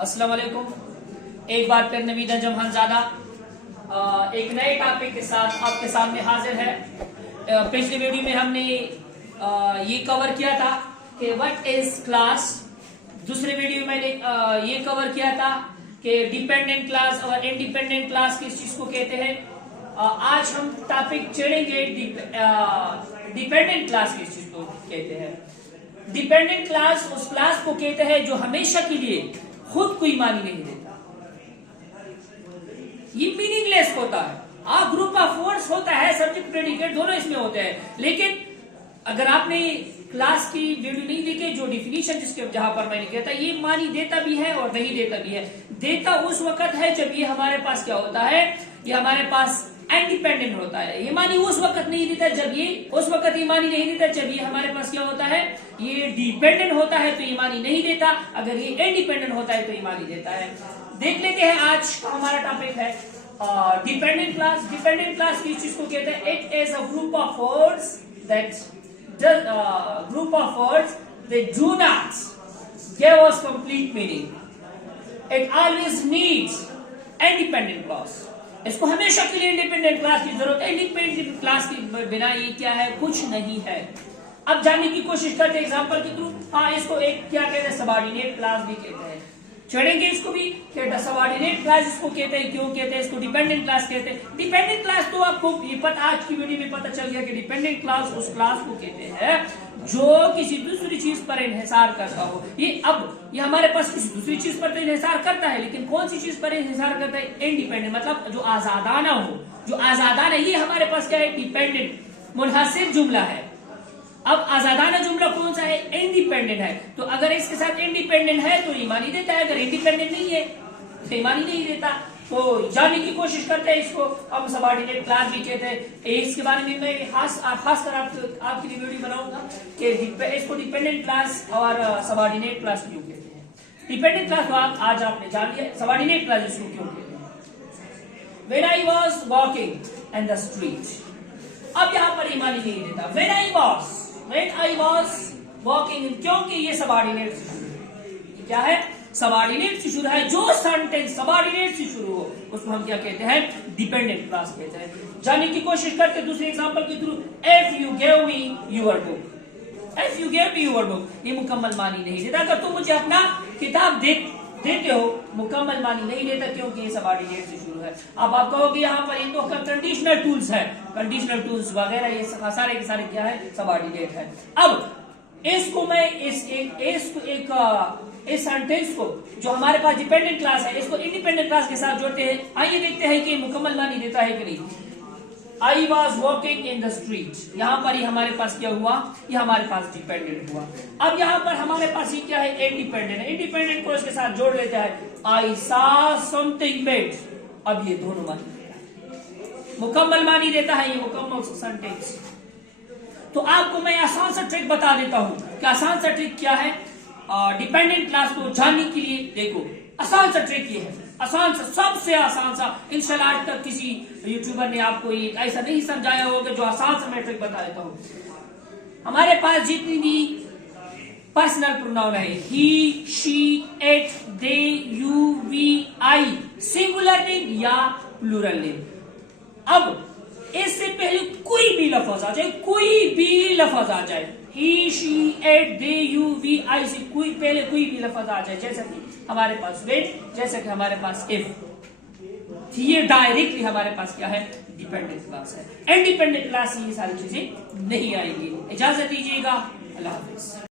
अस्सलाम वालेकुम। एक बार फिर नवीद जमहानजादा एक नए टॉपिक के साथ आपके सामने हाजिर है। पिछली वीडियो में हमने ये कवर किया था कि व्हाट इज क्लास। दूसरे वीडियो में मैंने ये कवर किया था कि डिपेंडेंट क्लास और इंडिपेंडेंट क्लास किस चीज को कहते हैं। आज हम टॉपिक छेड़ेंगे डिपेंडेंट क्लास किस चीज को कहते हैं। डिपेंडेंट क्लास उस क्लास को कहते हैं जो हमेशा के लिए खुद कोई मानी नहीं देता। ये मीनिंगलेस होता है। ग्रुप ऑफ वर्ड्स होता है, सब्जेक्ट प्रेडिकेट दोनों इसमें होते हैं, लेकिन अगर आपने क्लास की वीडियो नहीं देखी जो डिफिनीशन जिसके जहां पर मैंने कहता ये मानी देता भी है और नहीं देता भी है। देता उस वक्त है जब ये हमारे पास क्या होता है, ये हमारे पास इंडिपेंडेंट होता है। ये मानी उस वक्त नहीं देता जब ये उस वक्त ये मानी नहीं देता जब ये हमारे पास क्या होता है, ये डिपेंडेंट होता है तो ये मानी नहीं देता। अगर ये इंडिपेंडेंट होता है तो ये मानी देता है। देख लेते हैं आज का हमारा टॉपिक है डिपेंडेंट क्लास। डिपेंडेंट क्लास किस चीज को कहते हैं? It is a group of words that group of words they do not give us complete meaning. It always needs independent clause. इसको हमेशा के लिए इंडिपेंडेंट क्लास की जरूरत है। इंडिपेंडेंट क्लास के बिना ये क्या है, कुछ नहीं है। अब जानने की कोशिश करते हैं एग्जांपल के थ्रू। इसको एक क्या कहते हैं, सबऑर्डिनेट क्लास भी कहते हैं। चढ़ेंगे इसको भी सबऑर्डिनेट क्लास इसको कहते हैं। क्यों कहते हैं इसको डिपेंडेंट क्लास कहते हैं? डिपेंडेंट क्लास तो आपको ये पता, आज की वीडियो में पता चल गया कि डिपेंडेंट क्लास उस क्लास को कहते हैं जो किसी दूसरी चीज पर इन्हिसार करता हो। ये हमारे पास किसी दूसरी चीज पर तो इन्हिसार करता है, लेकिन कौन सी चीज पर इन्हिसार करता है? इंडिपेंडेंट, मतलब जो आजादाना हो, जो आजादाना। ये हमारे पास क्या है? डिपेंडेंट मुनहसिर जुमला है। अब आजादाना जुमला कौन सा है? इंडिपेंडेंट है। तो अगर इसके साथ इंडिपेंडेंट है तो ईमानी देता है, अगर इंडिपेंडेंट नहीं है तो ईमानी नहीं देता। तो जानने की कोशिश करते हैं इसको हम सबऑर्डिनेट क्लास भी कहते हैं। इसके बारे में मैं खासकर आपके लिए वीडियो बनाऊंगा कि इसको डिपेंडेंट क्लास और सबऑर्डिनेट क्लास क्यों कहते हैं। डिपेंडेंट क्लास तो आज आपने जान लिया, सबऑर्डिनेट क्लास इसको क्यों कहते हैं। When I was walking in the street, अब यहां पर ईमानी नहीं देता। When I was walking, क्योंकि ये सबऑर्डिनेट से शुरू है। क्या है? सबऑर्डिनेट से शुरू है। जो सेंटेंस सबऑर्डिनेट से शुरू हो उसको हम क्या कहते हैं? डिपेंडेंट क्लास कहते हैं। जानने की कोशिश करते दूसरे एग्जांपल के through. If you gave me your book, ये मुकम्मल मानी नहीं देता। अगर तुम मुझे अपना किताब देते हो, मुकम्मल मानी नहीं देता क्योंकि ये सबऑर्डिनेट से शुरू है। अब आप कहोगे यहाँ पर ये तो कंडीशनल टूल्स है, कंडीशनल टूल्स वगैरह ये सारे के सारे क्या है? सबऑर्डिनेट है। अब इसको मैं इस सेंटेंस को जो हमारे पास डिपेंडेंट क्लास है इसको इंडिपेंडेंट क्लास के साथ जोड़ते हैं। आइए देखते हैं कि मुकम्मल मानी देता है कि नहीं। I was walking in the street, यहाँ पर ही हमारे पास क्या हुआ? ये हमारे पास डिपेंडेंट हुआ। अब यहाँ पर हमारे पास ये क्या है? इंडिपेंडेंट है। इंडिपेंडेंट को इसके साथ जोड़ लेते हैं। I saw something bad, अब ये दोनों मानी देता है, मुकम्मल मानी देता है। ये मुकम्मल सेंटेंस। तो आपको मैं आसान सा ट्रिक बता देता हूं कि आसान सा ट्रिक क्या है डिपेंडेंट क्लास को जानने के लिए। देखो आसान सा ट्रिक ये है, आसान सा, सबसे आसान सा। इंशाल्लाह आज तक किसी यूट्यूबर ने आपको ये ऐसा नहीं समझाया होगा जो आसान सा मैं ट्रिक बता देता हूं। हमारे पास जितनी भी पर्सनल प्रोनाउन है, he, she, it, they, you, we, I, singular name या प्लूरल नेम। अब इससे पहले कोई भी लफ्ज आ जाए, कोई भी लफ्ज आ जाए, he, she, it, they, you, we, I से पहले कोई भी लफ्ज आ जाए, जैसे कि हमारे पास वेट, जैसे कि हमारे पास इफ, ये डायरेक्टली हमारे पास क्या है? डिपेंडेंट क्लास है। इंडिपेंडेंट क्लास ये सारी चीजें नहीं आएंगी। इजाजत दीजिएगा, अल्लाह हाफिज।